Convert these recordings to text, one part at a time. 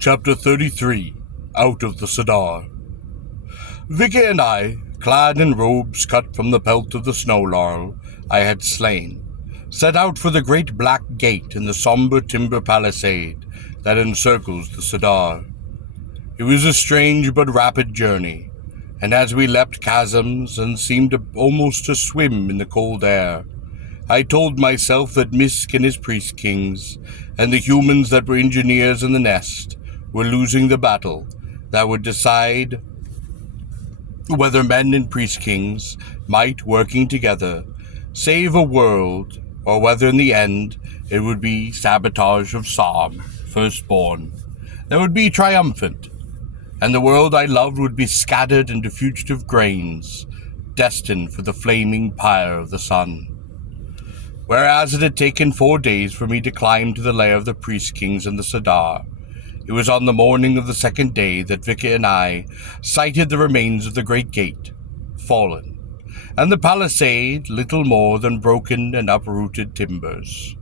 Chapter 33. Out of the Sadar. Vicky and I, clad in robes cut from the pelt of the snow laurel I had slain, set out for the great black gate in the somber timber palisade that encircles the Sadar. It was a strange but rapid journey, and as we leapt chasms and seemed almost to swim in the cold air, I told myself that Misk and his priest kings, and the humans that were engineers in the nest, were losing the battle that would decide whether men and priest kings might, working together, save a world, or whether in the end it would be sabotage of Psalm, firstborn, that would be triumphant, and the world I loved would be scattered into fugitive grains, destined for the flaming pyre of the sun. Whereas it had taken 4 days for me to climb to the lair of the priest kings in the Sadar, it was on the morning of the second day that Vicky and I sighted the remains of the great gate, fallen, and the palisade little more than broken and uprooted timbers.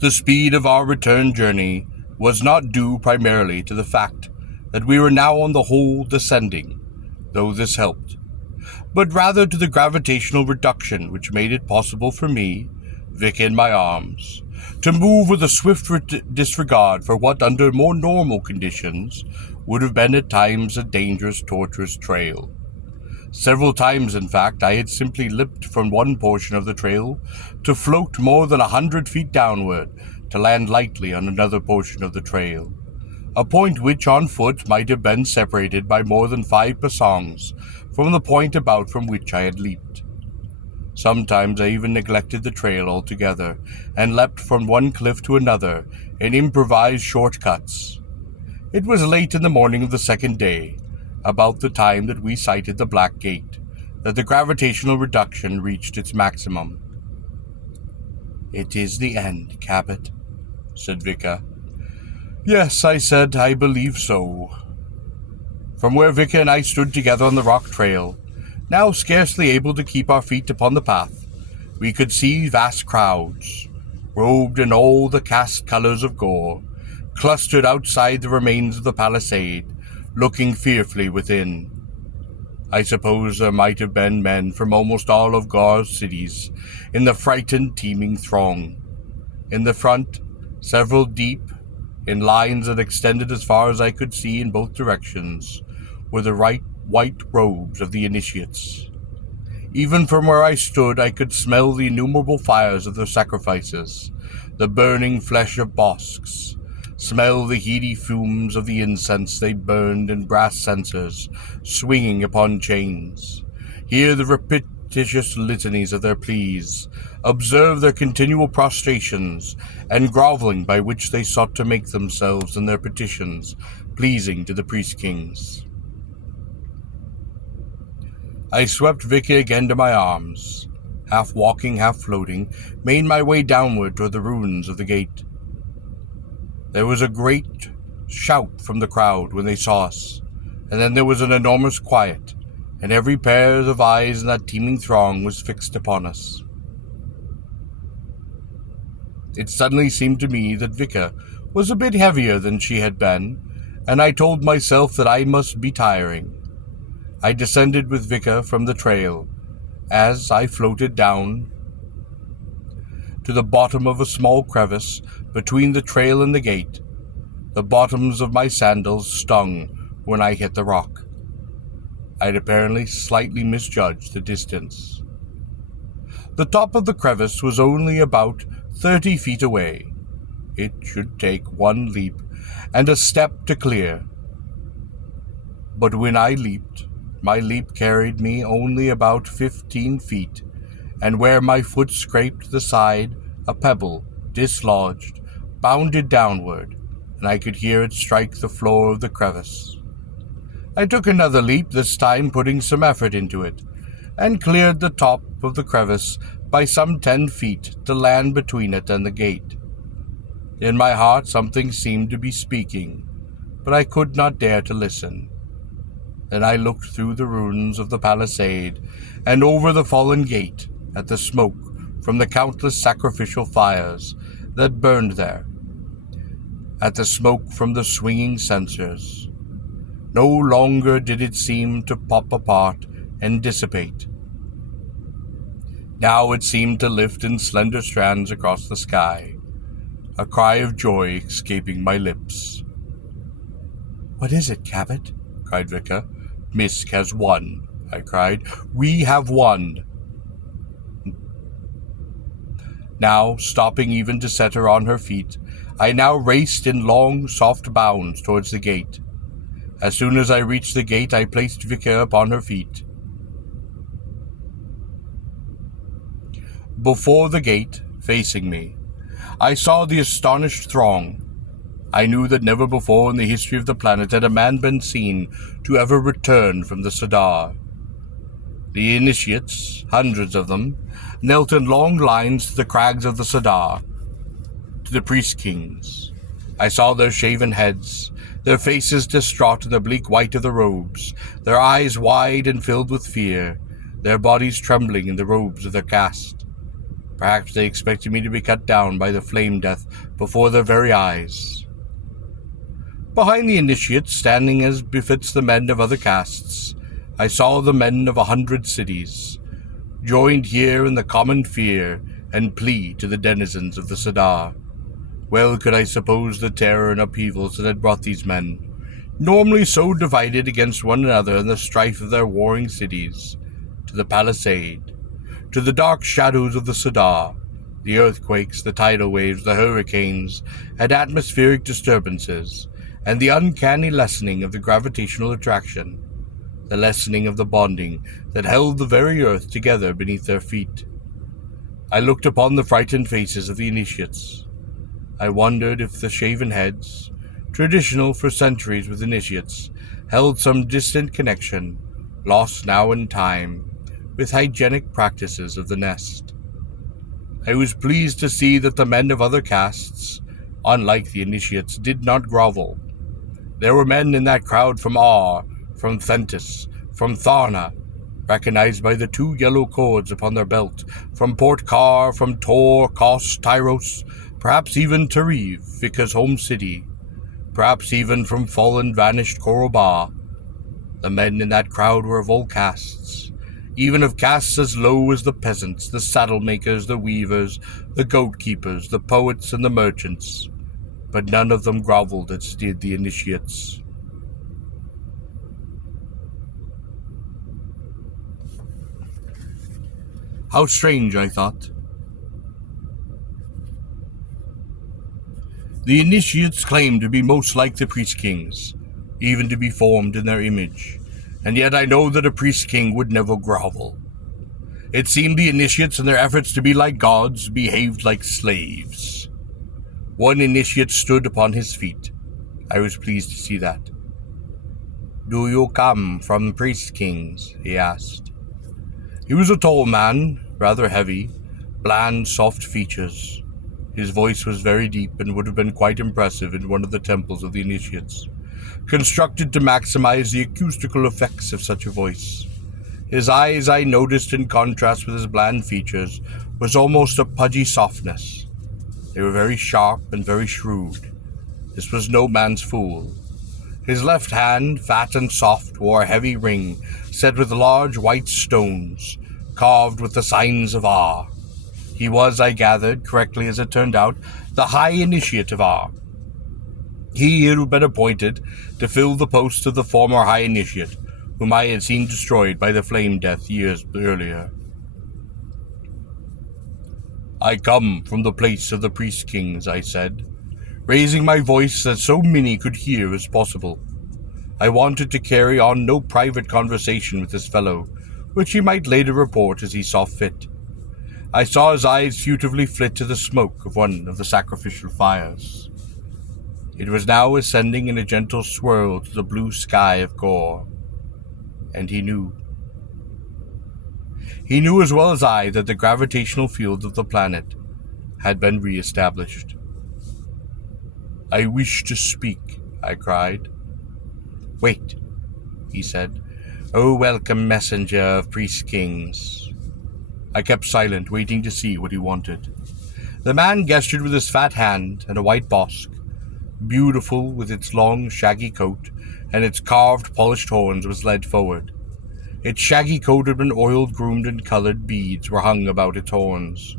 The speed of our return journey was not due primarily to the fact that we were now on the whole descending, though this helped, but rather to the gravitational reduction which made it possible for me, Vicky in my arms, to move with a swift disregard for what under more normal conditions would have been at times a dangerous, tortuous trail. Several times, in fact, I had simply leapt from one portion of the trail to float more than 100 feet downward to land lightly on another portion of the trail, a point which on foot might have been separated by more than 5 pasangs from the point about from which I had leaped. Sometimes I even neglected the trail altogether and leapt from one cliff to another in improvised shortcuts. It was late in the morning of the second day, about the time that we sighted the Black Gate, that the gravitational reduction reached its maximum. "It is the end, Cabot," said Vicky. "Yes," I said, "I believe so." From where Vicky and I stood together on the rock trail, now scarcely able to keep our feet upon the path, we could see vast crowds, robed in all the caste colors of Gor, clustered outside the remains of the palisade, looking fearfully within. I suppose there might have been men from almost all of Gor's cities in the frightened, teeming throng. In the front, several deep, in lines that extended as far as I could see in both directions, were the white robes of the initiates. Even from where I stood, I could smell the innumerable fires of their sacrifices, the burning flesh of bosks, smell the heady fumes of the incense they burned in brass censers, swinging upon chains, hear the repetitious litanies of their pleas, observe their continual prostrations and groveling by which they sought to make themselves and their petitions pleasing to the priest kings. I swept Vicky again to my arms, half walking, half floating, made my way downward toward the ruins of the gate. There was a great shout from the crowd when they saw us, and then there was an enormous quiet, and every pair of eyes in that teeming throng was fixed upon us. It suddenly seemed to me that Vicky was a bit heavier than she had been, and I told myself that I must be tiring. I descended with Vicky from the trail, as I floated down to the bottom of a small crevice between the trail and the gate. The bottoms of my sandals stung when I hit the rock. I'd apparently slightly misjudged the distance. The top of the crevice was only about 30 feet away. It should take one leap and a step to clear. But when I leaped, my leap carried me only about 15 feet, and where my foot scraped the side, a pebble, dislodged, bounded downward, and I could hear it strike the floor of the crevice. I took another leap, this time putting some effort into it, and cleared the top of the crevice by some 10 feet to land between it and the gate. In my heart something seemed to be speaking, but I could not dare to listen. Then I looked through the ruins of the palisade and over the fallen gate at the smoke from the countless sacrificial fires that burned there, at the smoke from the swinging censers. No longer did it seem to pop apart and dissipate. Now it seemed to lift in slender strands across the sky, a cry of joy escaping my lips. "What is it, Cabot?" cried Rika. "Misk has won," I cried. "We have won." Now, stopping even to set her on her feet, I now raced in long, soft bounds towards the gate. As soon as I reached the gate, I placed Vika upon her feet. Before the gate, facing me, I saw the astonished throng. I knew that never before in the history of the planet had a man been seen to ever return from the Sadar. The initiates, hundreds of them, knelt in long lines to the crags of the Sadar, to the priest-kings. I saw their shaven heads, their faces distraught in the bleak white of the robes, their eyes wide and filled with fear, their bodies trembling in the robes of their caste. Perhaps they expected me to be cut down by the flame death before their very eyes. Behind the initiates, standing as befits the men of other castes, I saw the men of 100 cities, joined here in the common fear and plea to the denizens of the Sadar. Well could I suppose the terror and upheavals that had brought these men, normally so divided against one another in the strife of their warring cities, to the palisade, to the dark shadows of the Sadar, the earthquakes, the tidal waves, the hurricanes, and atmospheric disturbances, and the uncanny lessening of the gravitational attraction, the lessening of the bonding that held the very earth together beneath their feet. I looked upon the frightened faces of the initiates. I wondered if the shaven heads, traditional for centuries with initiates, held some distant connection, lost now in time, with hygienic practices of the nest. I was pleased to see that the men of other castes, unlike the initiates, did not grovel. There were men in that crowd from Ar, from Thentis, from Tharna, recognized by the 2 yellow cords upon their belt, from Port Kar, from Tor, Kos, Tyros, perhaps even Tariv, Vika's home city, perhaps even from fallen, vanished Koroba. The men in that crowd were of all castes, even of castes as low as the peasants, the saddle-makers, the weavers, the goat-keepers, the poets, and the merchants, but none of them groveled as did the initiates. How strange, I thought. The initiates claimed to be most like the priest-kings, even to be formed in their image, and yet I know that a priest-king would never grovel. It seemed the initiates, in their efforts to be like gods, behaved like slaves. One initiate stood upon his feet. I was pleased to see that. "Do you come from priest-kings?" he asked. He was a tall man, rather heavy, bland, soft features. His voice was very deep and would have been quite impressive in one of the temples of the initiates, constructed to maximize the acoustical effects of such a voice. His eyes, I noticed in contrast with his bland features, was almost a pudgy softness. They were very sharp and very shrewd. This was no man's fool. His left hand, fat and soft, wore a heavy ring set with large white stones, carved with the signs of Ar. He was, I gathered, correctly as it turned out, the High Initiate of Ar. He had been appointed to fill the post of the former High Initiate, whom I had seen destroyed by the Flame Death years earlier. "I come from the place of the Priest-Kings," I said, raising my voice that so many could hear as possible. I wanted to carry on no private conversation with this fellow, which he might later report as he saw fit. I saw his eyes furtively flit to the smoke of one of the sacrificial fires. It was now ascending in a gentle swirl to the blue sky of Gor, and he knew. He knew as well as I that the gravitational field of the planet had been re-established. "I wish to speak," I cried. "Wait," he said. "O welcome messenger of priest-kings." I kept silent, waiting to see what he wanted. The man gestured with his fat hand, and a white bosk, beautiful with its long, shaggy coat and its carved, polished horns, was led forward. Its shaggy coat had been oiled, groomed, and colored beads were hung about its horns.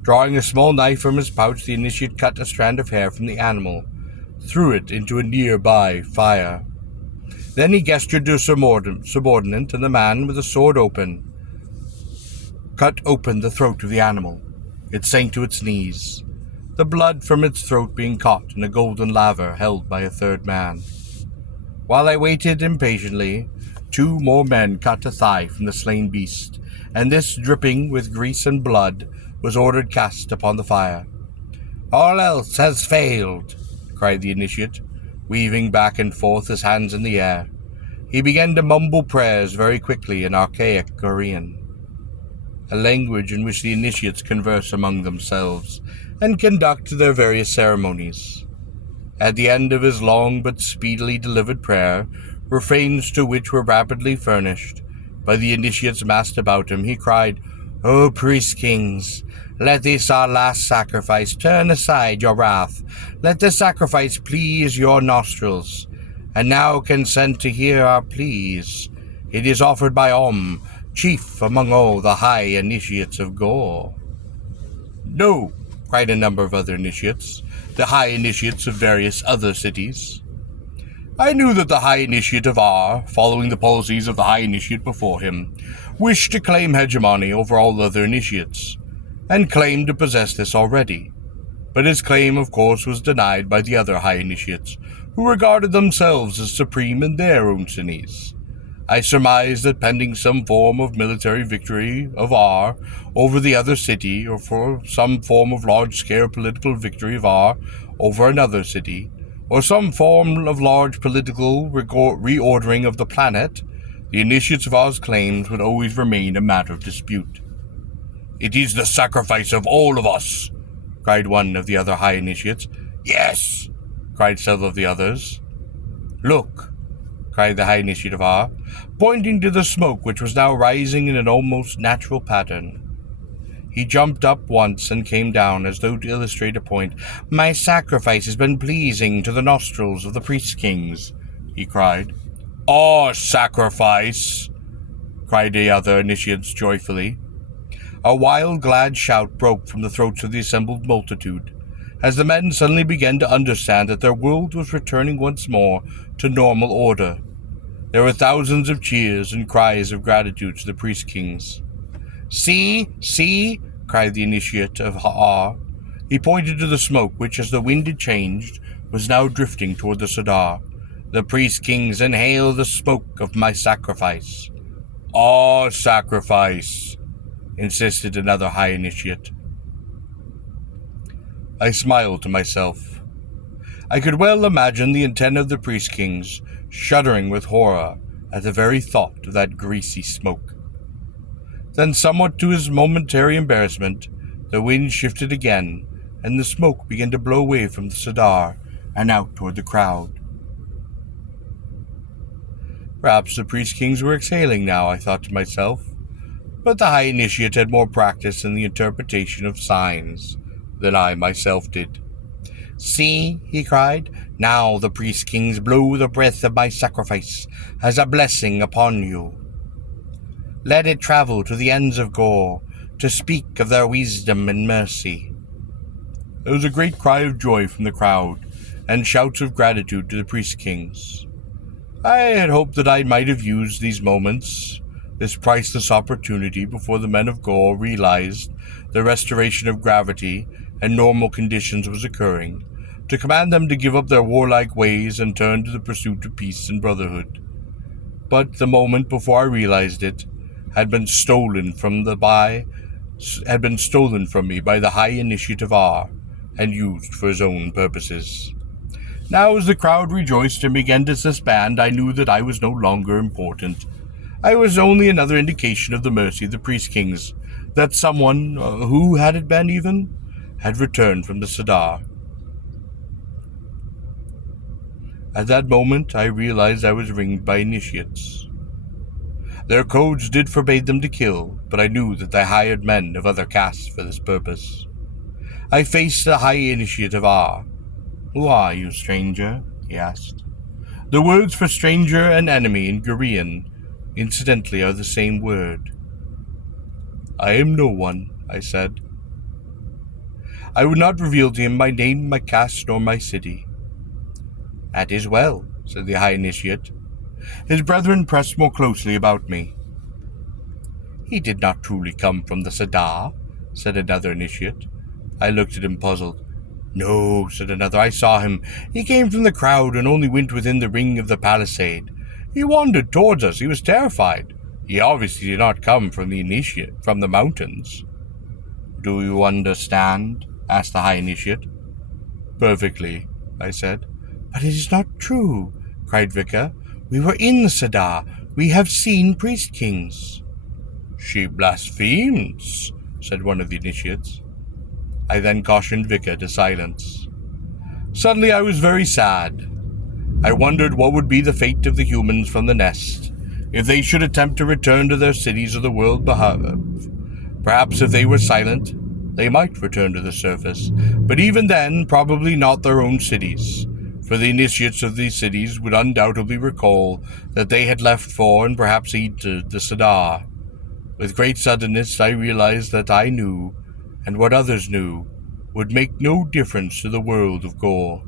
Drawing a small knife from his pouch, the initiate cut a strand of hair from the animal, threw it into a nearby fire. Then he gestured to a subordinate, and the man, with a sword open, cut open the throat of the animal. It sank to its knees, the blood from its throat being caught in a golden laver held by a third man. While I waited impatiently, 2 more men cut a thigh from the slain beast, and this, dripping with grease and blood, was ordered cast upon the fire. "All else has failed," cried the initiate, weaving back and forth, his hands in the air. He began to mumble prayers very quickly in archaic Korean, a language in which the initiates converse among themselves and conduct their various ceremonies. At the end of his long but speedily delivered prayer, refrains to which were rapidly furnished by the initiates massed about him, he cried, "O priest-kings, let this our last sacrifice turn aside your wrath. Let the sacrifice please your nostrils. And now consent to hear our pleas. It is offered by chief among all the high initiates of Gor." "No," cried a number of other initiates, the high initiates of various other cities. I knew that the high initiate of Ar, following the policies of the high initiate before him, wished to claim hegemony over all other initiates, and claimed to possess this already. But his claim, of course, was denied by the other high initiates, who regarded themselves as supreme in their own cities. I surmised that pending some form of military victory of Ar over the other city, or for some form of large-scale political victory of Ar over another city, or some form of large political reordering of the planet, the initiates of Ar's claims would always remain a matter of dispute. "It is the sacrifice of all of us," cried one of the other high initiates. "Yes," cried several of the others. "Look," cried the high initiate of Ar, pointing to the smoke which was now rising in an almost natural pattern. He jumped up once and came down as though to illustrate a point. "My sacrifice has been pleasing to the nostrils of the priest-kings," he cried. "Our sacrifice!" cried the other initiates joyfully. A wild, glad shout broke from the throats of the assembled multitude, as the men suddenly began to understand that their world was returning once more to normal order. There were thousands of cheers and cries of gratitude to the priest-kings. "See, see," cried the initiate of Ar. He pointed to the smoke which, as the wind had changed, was now drifting toward the Sadar. "The priest-kings inhale the smoke of my sacrifice." "Our sacrifice," insisted another high initiate. I smiled to myself. I could well imagine the antennae of the priest-kings shuddering with horror at the very thought of that greasy smoke. Then, somewhat to his momentary embarrassment, the wind shifted again, and the smoke began to blow away from the Sadar and out toward the crowd. Perhaps the priest-kings were exhaling now, I thought to myself, but the high initiate had more practice in the interpretation of signs than I myself did. "See," he cried, "now the priest-kings blow the breath of my sacrifice as a blessing upon you. Let it travel to the ends of Gor, to speak of their wisdom and mercy." There was a great cry of joy from the crowd, and shouts of gratitude to the priest-kings. I had hoped that I might have used these moments, this priceless opportunity before the men of Gor realized the restoration of gravity and normal conditions was occurring, to command them to give up their warlike ways and turn to the pursuit of peace and brotherhood. But the moment before I realized it had been stolen from me by the high initiate of Ar, and used for his own purposes. Now, as the crowd rejoiced and began to disband, I knew that I was no longer important. I was only another indication of the mercy of the priest-kings, that someone, who had it been even, had returned from the Sadar. At that moment, I realized I was ringed by initiates. Their codes did forbade them to kill, but I knew that they hired men of other castes for this purpose. I faced the High Initiate of R. "Who are you, stranger?" he asked. The words for stranger and enemy in Gorean, incidentally, are the same word. "I am no one," I said. I would not reveal to him my name, my caste, nor my city. "That is well," said the High Initiate. His brethren pressed more closely about me. "He did not truly come from the Sadar," said another initiate. I looked at him puzzled. "No," said another, "I saw him. He came from the crowd and only went within the ring of the palisade. He wandered towards us. He was terrified. He obviously did not come from the mountains." "Do you understand?" asked the High Initiate. "Perfectly," I said. "But it is not true," cried Vika. "We were in the Sadar. We have seen priest kings." "She blasphemes," said one of the initiates. I then cautioned Vika to silence. Suddenly I was very sad. I wondered what would be the fate of the humans from the nest, if they should attempt to return to their cities of the world above. Perhaps if they were silent, they might return to the surface, but even then, probably not their own cities, for the initiates of these cities would undoubtedly recall that they had left for and perhaps entered the Sadar. With great suddenness, I realized that I knew, and what others knew, would make no difference to the world of Gor.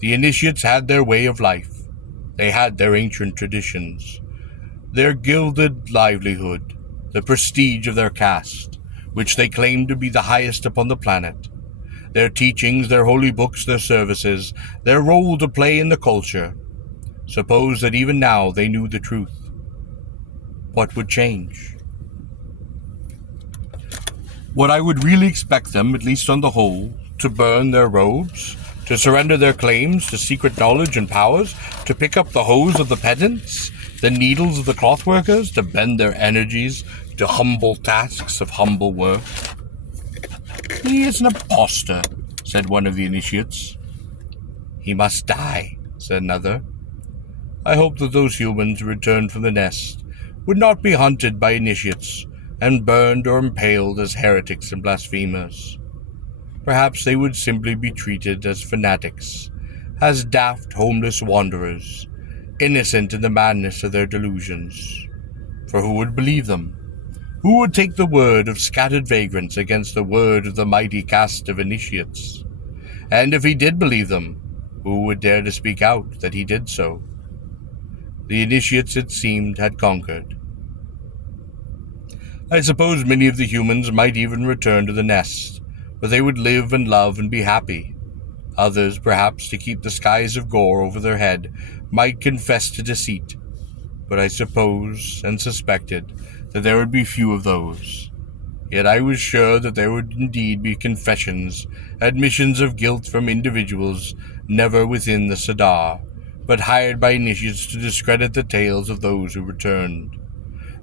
The initiates had their way of life. They had their ancient traditions, their gilded livelihood, the prestige of their caste, which they claimed to be the highest upon the planet, their teachings, their holy books, their services, their role to play in the culture. Suppose that even now they knew the truth. What would change? Would I would really expect them, at least on the whole, to burn their robes, to surrender their claims to secret knowledge and powers, to pick up the hoes of the pedants, the needles of the clothworkers, to bend their energies to humble tasks of humble work? "He is an impostor," said one of the initiates. "He must die," said another. I hoped that those humans who returned from the nest would not be hunted by initiates and burned or impaled as heretics and blasphemers. Perhaps they would simply be treated as fanatics, as daft, homeless wanderers, innocent in the madness of their delusions. For who would believe them? Who would take the word of scattered vagrants against the word of the mighty caste of initiates? And if he did believe them, who would dare to speak out that he did so? The initiates, it seemed, had conquered. I suppose many of the humans might even return to the nest, where they would live and love and be happy. Others, perhaps, to keep the skies of Gor over their head, might confess to deceit. But I supposed and suspected that there would be few of those. Yet I was sure that there would indeed be confessions, admissions of guilt from individuals never within the Sadar, but hired by initiates to discredit the tales of those who returned.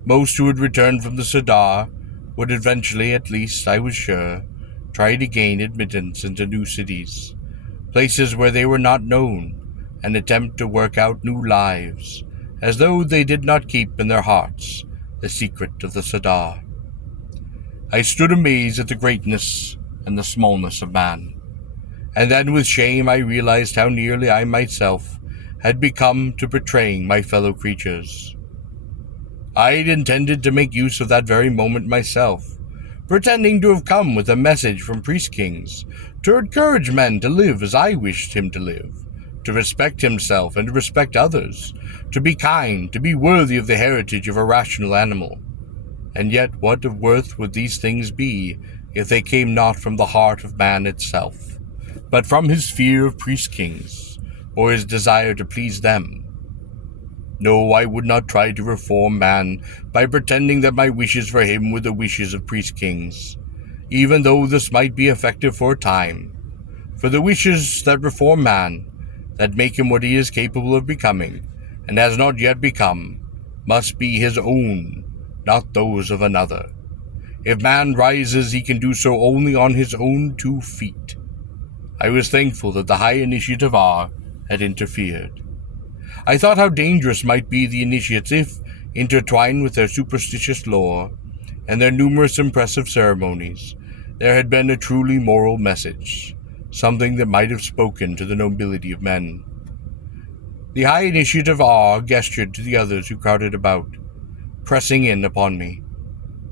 Most who would return from the Sadar would eventually, at least I was sure, try to gain admittance into new cities, places where they were not known, and attempt to work out new lives, as though they did not keep in their hearts the secret of the Sadar. I stood amazed at the greatness and the smallness of man, and then with shame I realized how nearly I myself had become to betraying my fellow creatures. I had intended to make use of that very moment myself, pretending to have come with a message from priest kings, to encourage men to live as I wished him to live, to respect himself and to respect others, to be kind, to be worthy of the heritage of a rational animal. And yet what of worth would these things be if they came not from the heart of man itself, but from his fear of priest kings, or his desire to please them? No, I would not try to reform man by pretending that my wishes for him were the wishes of priest kings, even though this might be effective for a time. For the wishes that reform man, that make him what he is capable of becoming, and has not yet become, must be his own, not those of another. If man rises, he can do so only on his own 2 feet. I was thankful that the High Initiate of R had interfered. I thought how dangerous might be the initiates if, intertwined with their superstitious lore and their numerous impressive ceremonies, there had been a truly moral message, something that might have spoken to the nobility of men. The High Initiate of Ar gestured to the others who crowded about, pressing in upon me.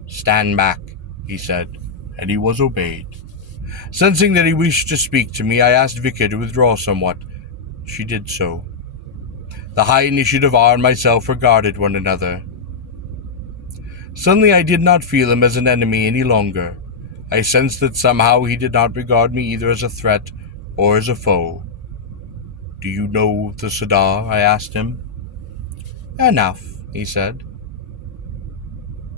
"Stand back," he said, and he was obeyed. Sensing that he wished to speak to me, I asked Vika to withdraw somewhat. She did so. The High Initiate of Ar and myself regarded one another. Suddenly I did not feel him as an enemy any longer. I sensed that somehow he did not regard me either as a threat or as a foe. "Do you know the Sadar?" I asked him. "Enough," he said.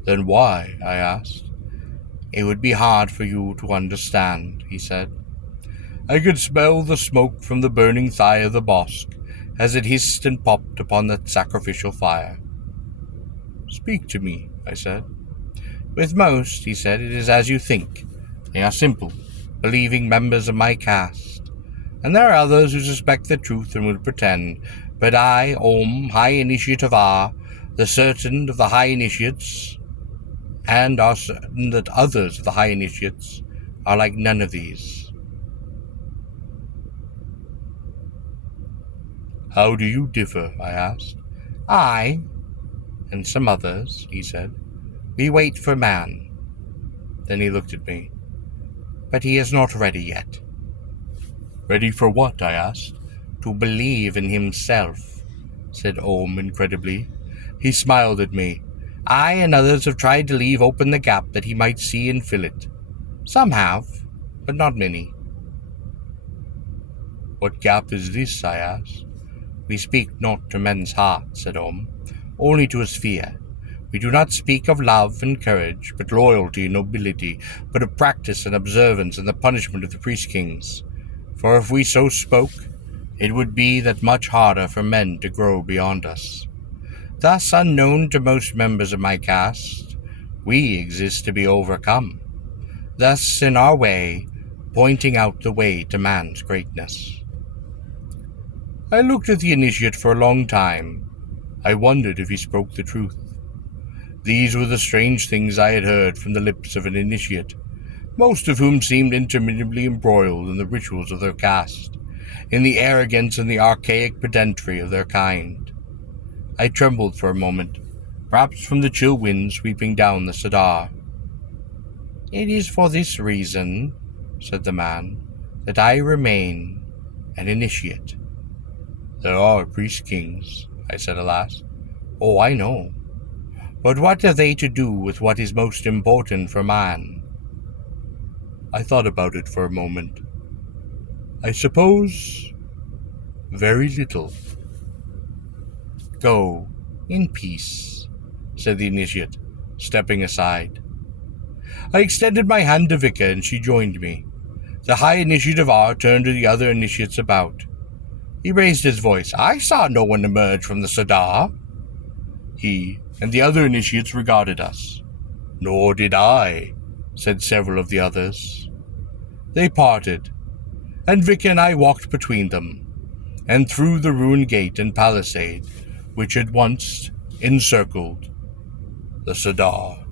"Then why?" I asked. "It would be hard for you to understand," he said. I could smell the smoke from the burning thigh of the Bosque as it hissed and popped upon the sacrificial fire. "Speak to me," I said. "With most," he said, "it is as you think. They are simple, believing members of my caste. And there are others who suspect the truth and will pretend. But I, High Initiate of Ar, the certain of the High Initiates, and are certain that others of the High Initiates are like none of these." "How do you differ?" I asked. "I, and some others," he said, "we wait for man." Then he looked at me. "But he is not ready yet." "Ready for what?" I asked. "To believe in himself," said incredibly. He smiled at me. "I and others have tried to leave open the gap that he might see and fill it. Some have, but not many." "What gap is this?" I asked. "We speak not to men's hearts," said "only to a sphere. We do not speak of love and courage, but loyalty and nobility, but of practice and observance and the punishment of the priest-kings. For if we so spoke, it would be that much harder for men to grow beyond us. Thus, unknown to most members of my caste, we exist to be overcome. Thus, in our way, pointing out the way to man's greatness." I looked at the initiate for a long time. I wondered if he spoke the truth. These were the strange things I had heard from the lips of an initiate, most of whom seemed interminably embroiled in the rituals of their caste, in the arrogance and the archaic pedantry of their kind. I trembled for a moment, perhaps from the chill wind sweeping down the Sadar. "It is for this reason," said the man, "that I remain an initiate." "There are priest-kings," I said at last. "Oh, I know. But what have they to do with what is most important for man?" I thought about it for a moment. "I suppose very little." "Go in peace," said the initiate, stepping aside. I extended my hand to Vika and she joined me. The High Initiate of Ar turned to the other initiates about. He raised his voice. "I saw no one emerge from the Sadar." He and the other initiates regarded us. "Nor did I," said several of the others. They parted, and Vika and I walked between them, and through the ruined gate and palisade which had once encircled the Sadar.